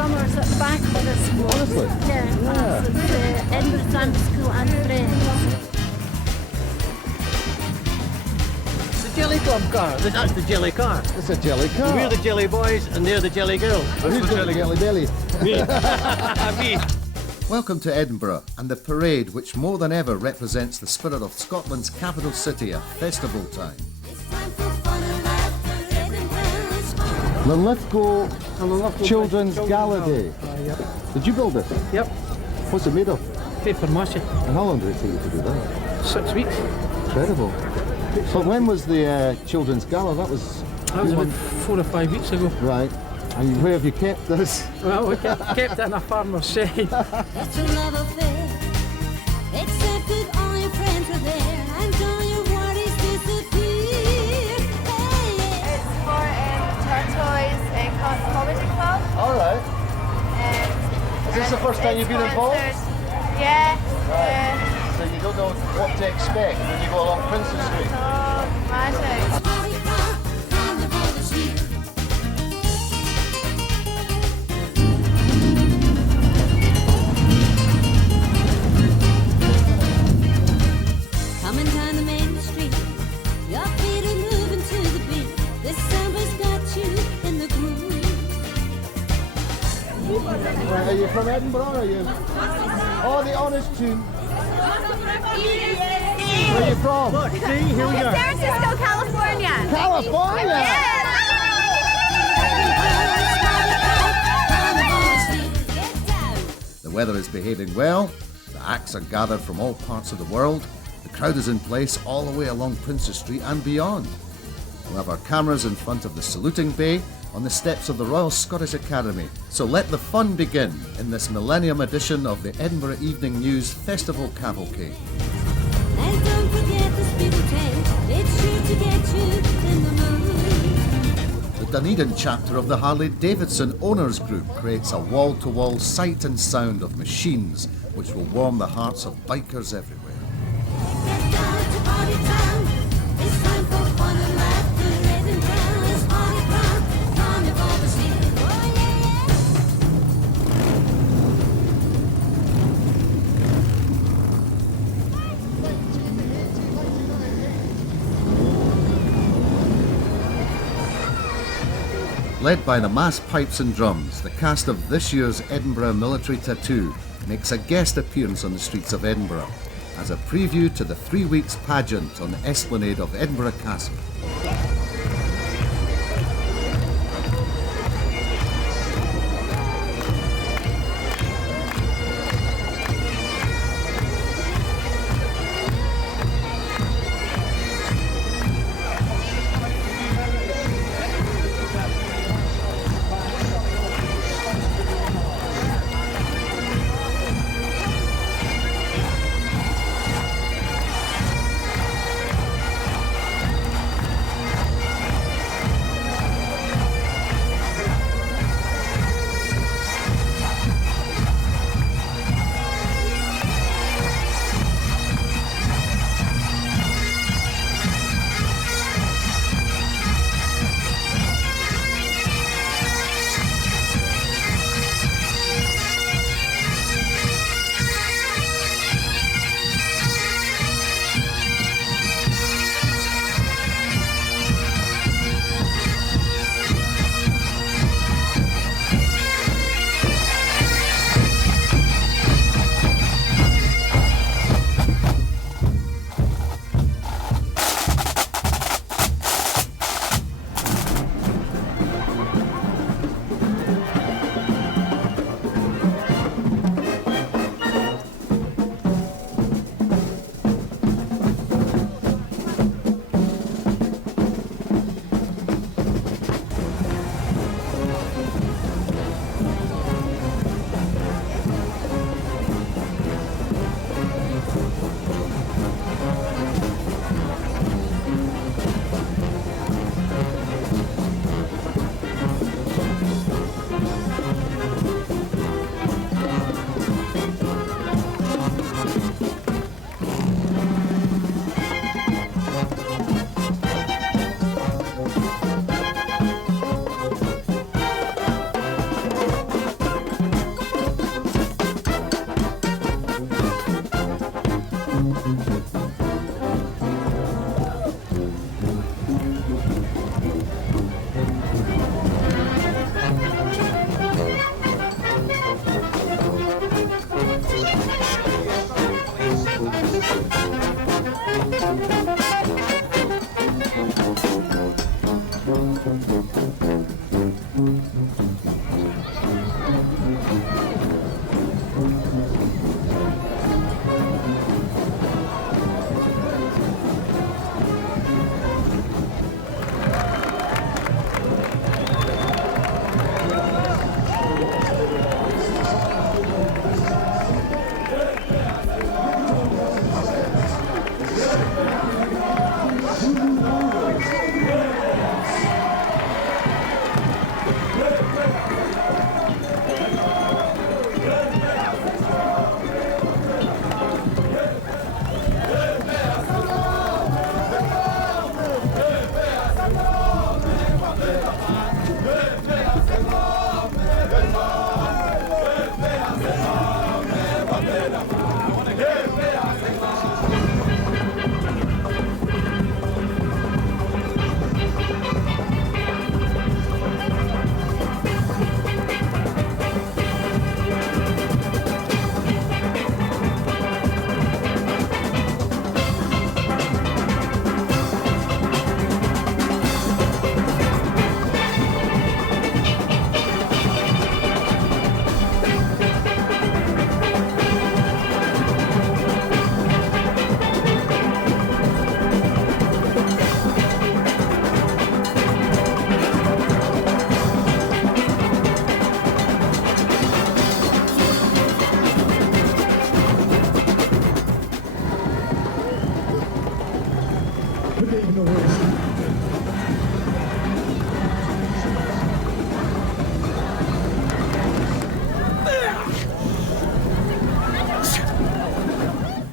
drummers at the back of the school. Honestly? Yeah. It's Edinburgh Dance School and Fringe. Jelly Club car. That's the jelly car. It's a jelly car. We're the jelly boys and they're the jelly girls. Who's got the jelly belly? Me. Welcome to Edinburgh and the parade which more than ever represents the spirit of Scotland's capital city at festival time. Linlithgow Children's Gala Day. Yep. Did you build this? Yep. What's it made of? Paper mache. And how long did it take you to do that? 6 weeks. Incredible. But when was the Children's Gala? That was about 4 or 5 weeks ago. Right. And where have you kept this? Well, we kept it in a farmer's shed. It's a love affair, except that all your friends were there and all your worries disappear. Hey. It's for Tortoise Comedy Club. All right. Is this the first time you've been involved? Yeah. Right. So you don't know what to expect when you go along Princess Street? Oh, magic. Coming down the main street, your feet are moving to the beat. This summer's got you in the groove. Are you from Edinburgh? Or are you? Oh, the honest tune. Where are you from? Look, see, here we are. San Francisco, California. California! The weather is behaving well. The acts are gathered from all parts of the world. The crowd is in place all the way along Princess Street and beyond. We'll have our cameras in front of the saluting bay on the steps of the Royal Scottish Academy. So let the fun begin in this Millennium edition of the Edinburgh Evening News Festival Cavalcade. And don't forget the speedle tank, it's sure to get you in the mood. The Dunedin chapter of the Harley Davidson Owners Group creates a wall-to-wall sight and sound of machines which will warm the hearts of bikers everywhere. Get down to party town, it's time for fun and laughter. Edinburgh is party ground, carnival is here. Oh yeah, Led by the mass pipes and drums, the cast of this year's Edinburgh Military Tattoo makes a guest appearance on the streets of Edinburgh as a preview to the 3 weeks pageant on the esplanade of Edinburgh Castle.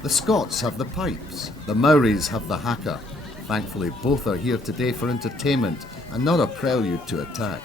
The Scots have the pipes, the Maoris have the haka. Thankfully, both are here today for entertainment and not a prelude to attack.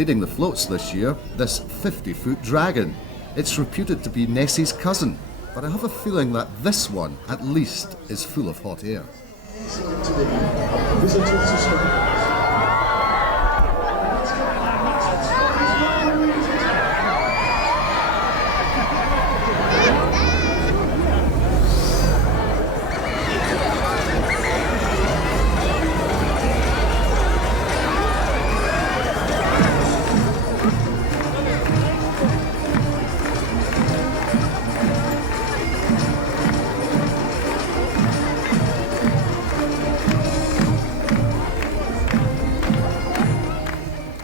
Leading the floats this year, this 50-foot dragon. It's reputed to be Nessie's cousin, but I have a feeling that this one, at least, is full of hot air.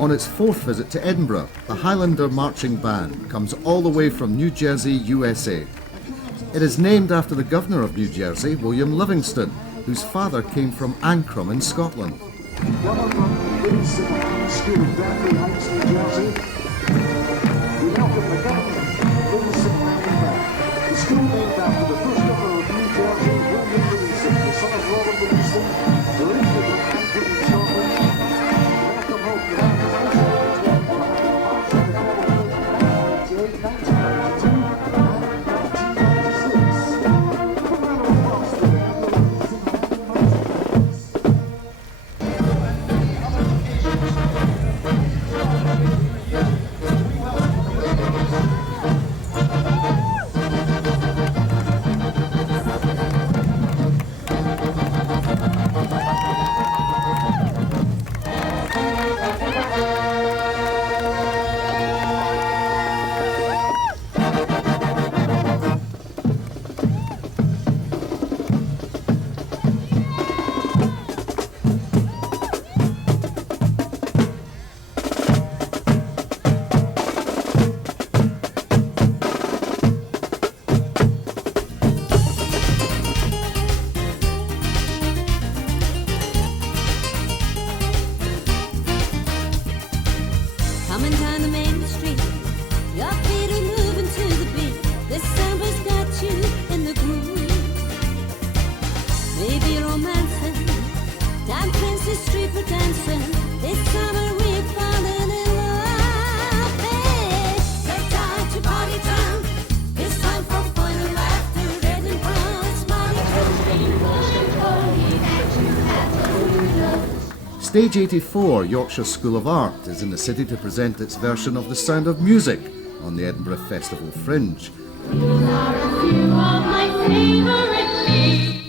On its fourth visit to Edinburgh, the Highlander Marching Band comes all the way from New Jersey, USA. It is named after the Governor of New Jersey, William Livingston, whose father came from Ancrum in Scotland. Welcome from the Royal School of Art, New Jersey. We welcome the Governor, the school named after the first Governor of New Jersey, William Livingston, the son of Robert Livingston, originally from Ancrum in Scotland. Welcome home to Coming down the main street, your feet are moving to the beat. This summer's got you in the groove. Maybe romancing, down Princess Street for dancing. This summer we're falling in love. Hey, take time to party time. It's time for fun and laughter. Edinburgh, it's Mardi Gras. Stage 84, Yorkshire School of Art, is in the city to present its version of The Sound of Music on the Edinburgh Festival Fringe.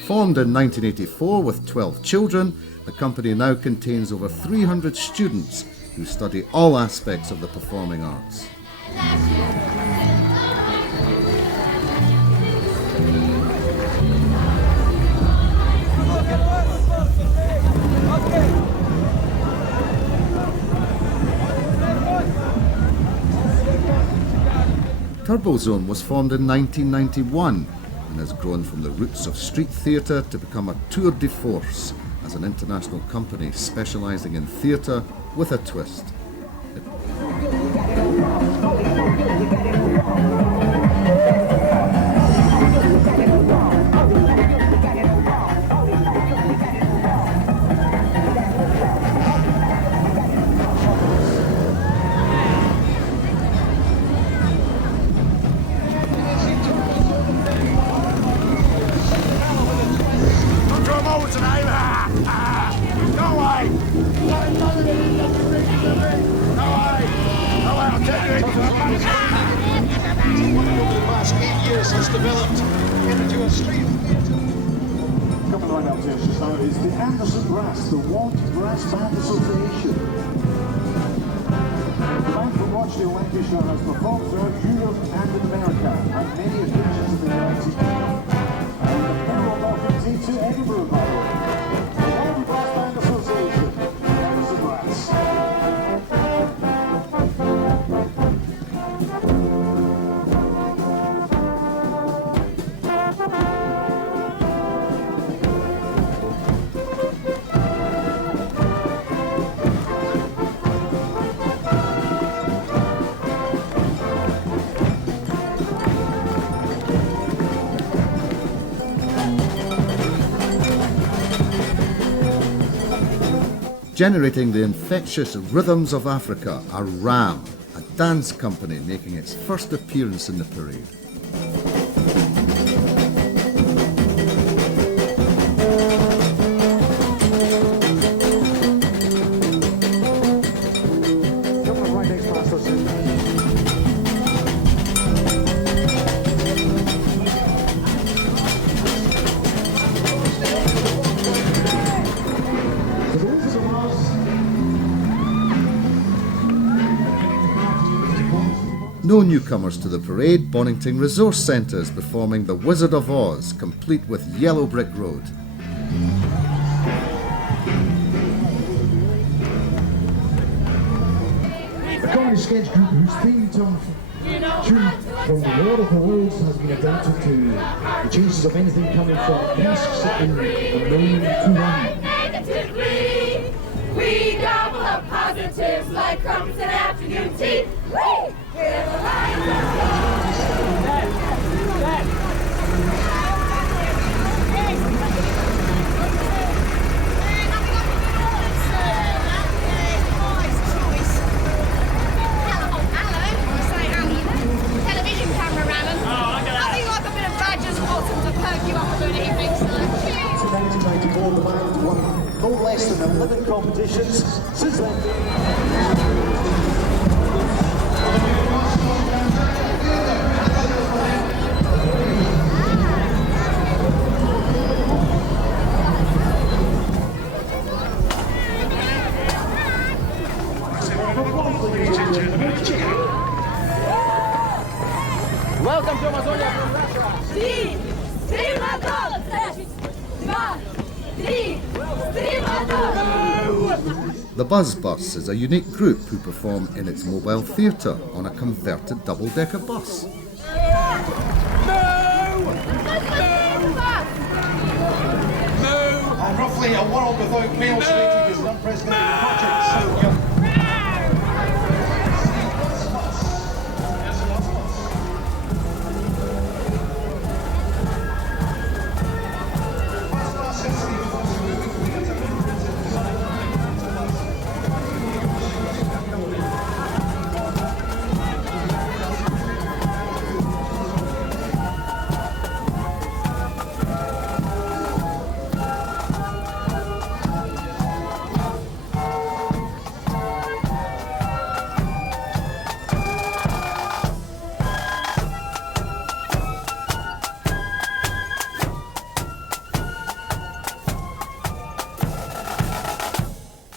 Formed in 1984 with 12 children, the company now contains over 300 students who study all aspects of the performing arts. Turbozone was formed in 1991 and has grown from the roots of street theatre to become a tour de force as an international company specialising in theatre with a twist. Has developed into a street theatre. Coming right up to us just now is the Anderson Brass, the Want Brass Band Association. The band from Rochdale, Lancashire has performed throughout Europe and in America on many occasions in the United Kingdom. And the Herald Orchestra to Edinburgh, by the way. The Want Brass Band Association, the Anderson Brass. Generating the infectious rhythms of Africa are Ram, a dance company making its first appearance in the parade. No newcomers to the parade, Bonington Resource Centre is performing The Wizard of Oz, complete with Yellow Brick Road. Scottish sketch group whose theme tune from the Lord of the Worlds has been adapted to the chances of anything coming from Greece in a million to one. Negatively, we gobble up positives like crumbs in afternoon tea. We're the lions of The band won no less than 11 competitions since then. Welcome to Amazonia. The Buzz Bus is a unique group who perform in its mobile theatre on a converted double-decker bus. And roughly a world without male skating is an unprecedented project.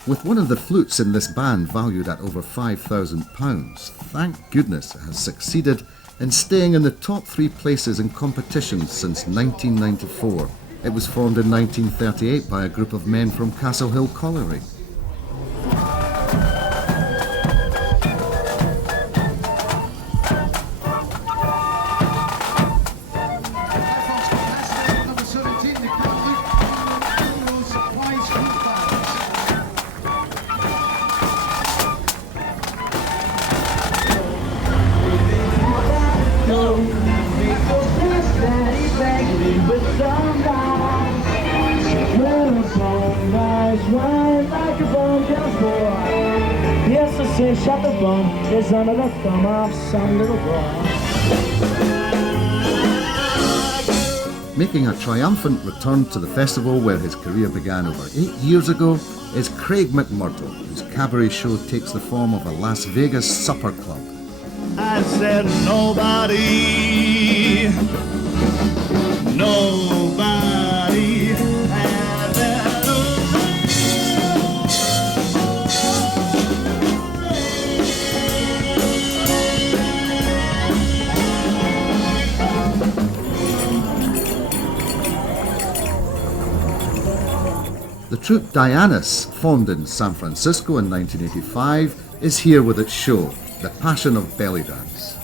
With one of the flutes in this band valued at over £5,000, thank goodness it has succeeded in staying in the top 3 places in competitions since 1994. It was formed in 1938 by a group of men from Castle Hill Colliery. Shut the bum is under the thumb of some little boy. Making a triumphant return to the festival where his career began over 8 years ago is Craig McMurdo, whose cabaret show takes the form of a Las Vegas supper club. I said nobody had ever. The Troup Dianis, formed in San Francisco in 1985, is here with its show, The Passion of Belly Dance.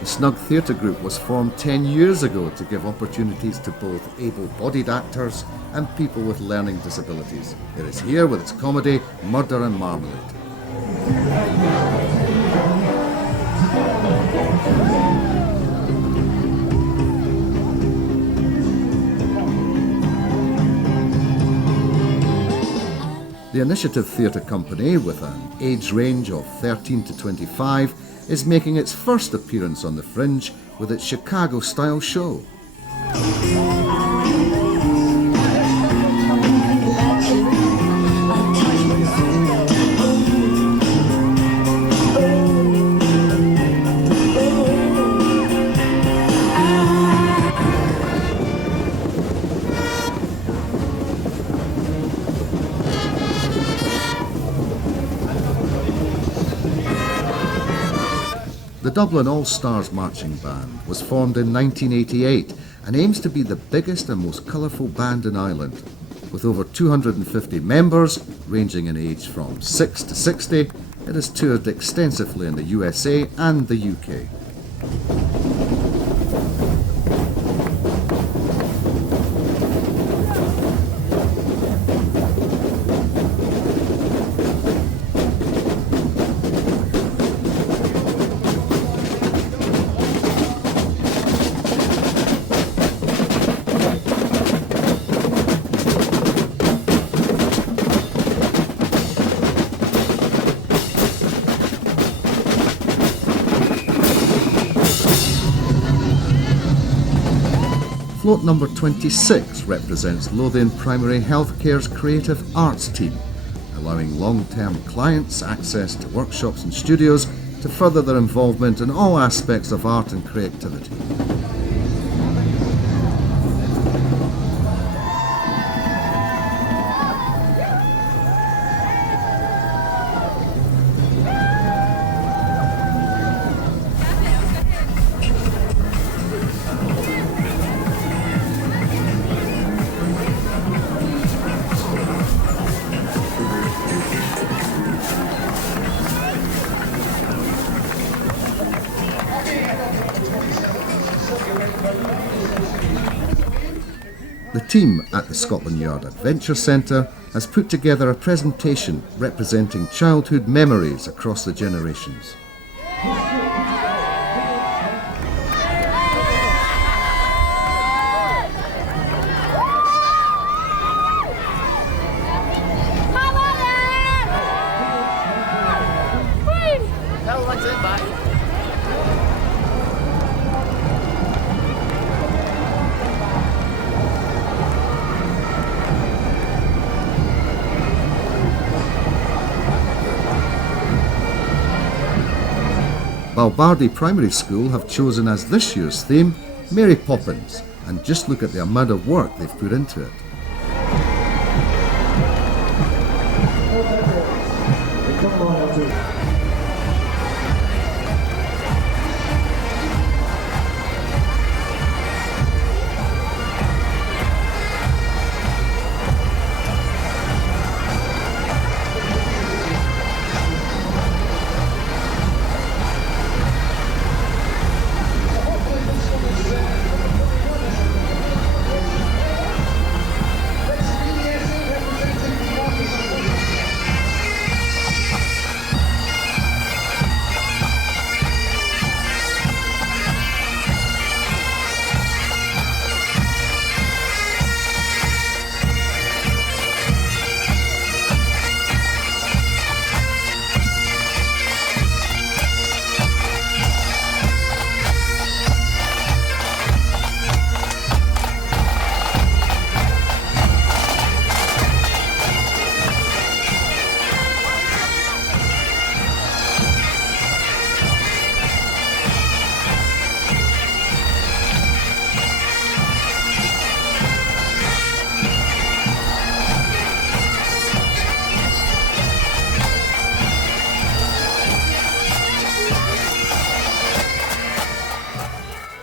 The Snug Theatre Group was formed 10 years ago to give opportunities to both able-bodied actors and people with learning disabilities. It is here with its comedy, Murder and Marmalade. The Initiative Theatre Company, with an age range of 13 to 25, is making its first appearance on the Fringe with its Chicago-style show. The Dublin All-Stars Marching Band was formed in 1988 and aims to be the biggest and most colourful band in Ireland. With over 250 members, ranging in age from 6 to 60, it has toured extensively in the USA and the UK. Float number 26 represents Lothian Primary Healthcare's creative arts team, allowing long-term clients access to workshops and studios to further their involvement in all aspects of art and creativity. The team at the Scotland Yard Adventure Centre has put together a presentation representing childhood memories across the generations. Balbardy Primary School have chosen as this year's theme Mary Poppins, and just look at the amount of work they've put into it.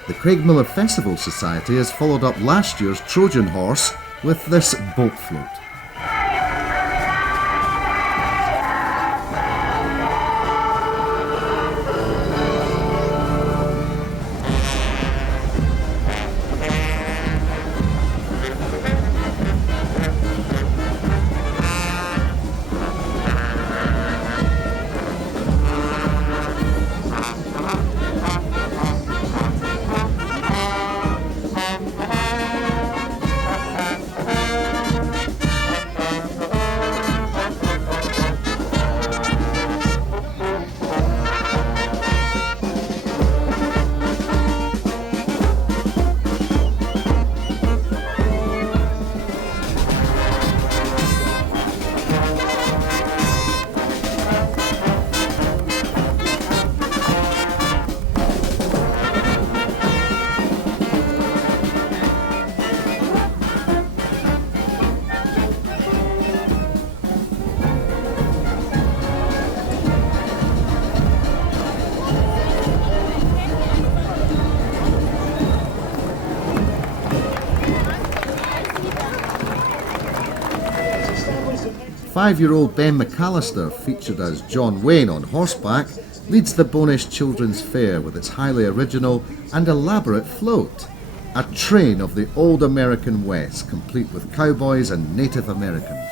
The Craigmillar Festival Society has followed up last year's Trojan horse with this boat float. 5-year-old Ben McAllister, featured as John Wayne on horseback, leads the Bonish Children's Fair with its highly original and elaborate float. A train of the old American West, complete with cowboys and Native Americans.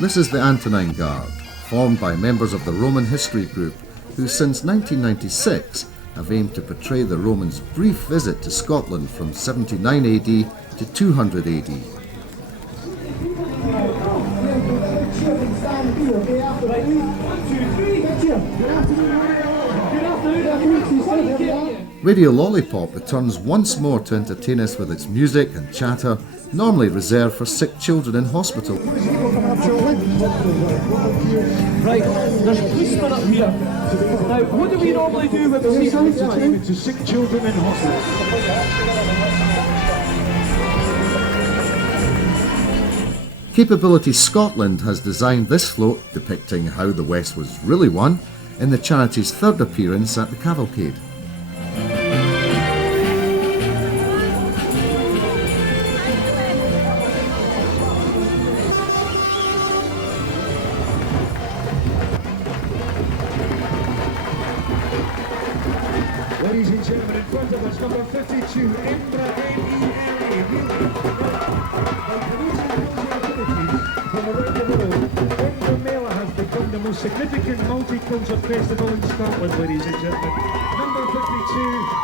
This is the Antonine Guard, formed by members of the Roman History Group, who since 1996 have aimed to portray the Romans' brief visit to Scotland from 79 AD to 200 AD. Radio Lollipop returns once more to entertain us with its music and chatter, normally reserved for sick children in hospital. Right, there's a policeman up here. Now, what do we normally do when we see entertainment to sick children in hospital? Capability Scotland has designed this float, depicting how the West was really won, in the charity's third appearance at the Cavalcade. Ladies and gentlemen, in front of us, number 52, Edinburgh from around the world. Edinburgh Millar has become the most significant multicultural festival in Scotland, ladies and gentlemen. Number 52.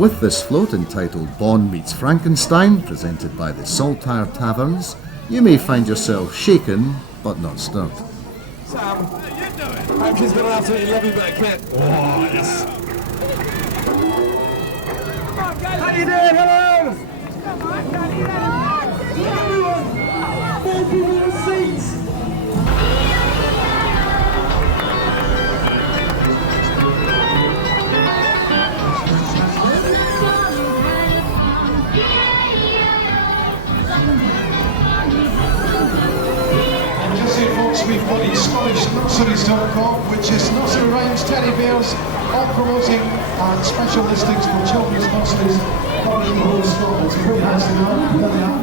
With this float entitled Bond Meets Frankenstein, presented by the Saltire Taverns, you may find yourself shaken but not stirred. Sam, hope she's got an absolutely lovely bit of kit. Oh, yes. How you doing? Hello! Everyone! 4 people in the seats! We've got the Scottish nurseries.com, which is nursery rhymes, teddy bears, all promoting and special listings for children's nurseries covering the whole of Scotland. So very nice to know. There they are.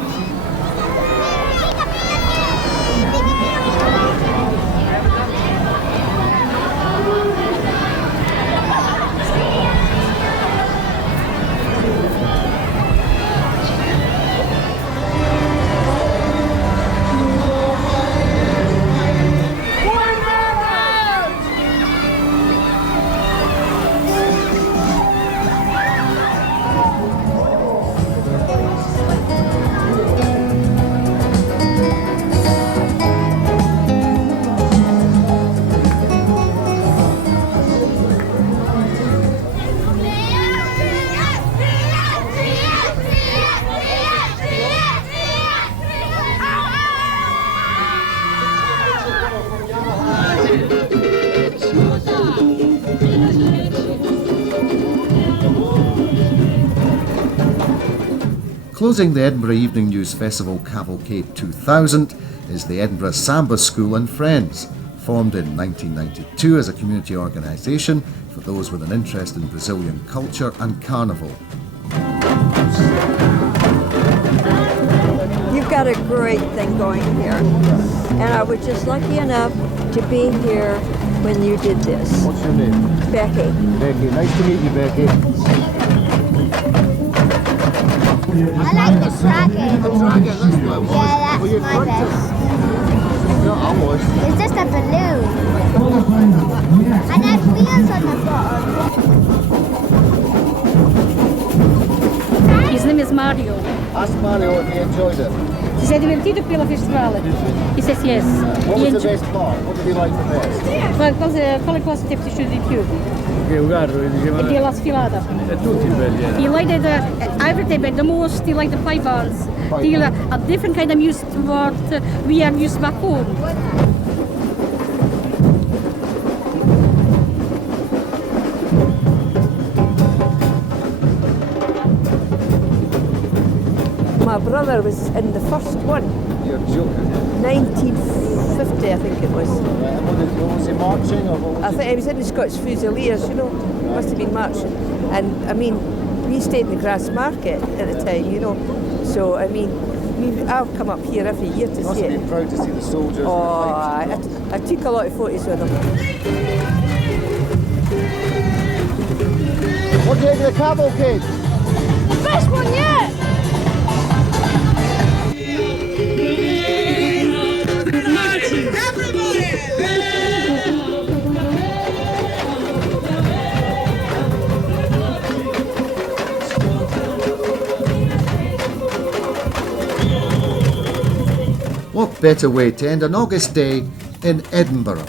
Closing the Edinburgh Evening News Festival Cavalcade 2000 is the Edinburgh Samba School and Friends, formed in 1992 as a community organisation for those with an interest in Brazilian culture and carnival. You've got a great thing going here, and I was just lucky enough to be here when you did this. What's your name? Becky. Becky, nice to meet you, Becky. I like the dragon. The dragon, that's what I was. Yeah, that's Well, my best. No, I was. It's just a balloon. And there's wheels on the bottom. His name is Mario. Ask Mario if he enjoyed it. Si sei divertito pelo festival? He says yes. What was the best part? What did he like the best? Quale cosa ti è piaciuto di più? Che un carro che diceva... Della sfilata. E tutti belli, He liked everything, but the most he liked the pipe bands. He a different kind of music to what we are used back home. My brother was in the first one. You're joking. 1950, I think it was. What was he marching? Or what was I think he was in the Scots Fusiliers, you know, must have been marching. And I mean, we stayed in the Grass Market at the time, you know. So I mean, I'll come up here every year to see it. Must have been proud to see the soldiers. Oh, I took a lot of photos with them. What do you think of the cavalcade? The best one yet! What better way to end an August day in Edinburgh?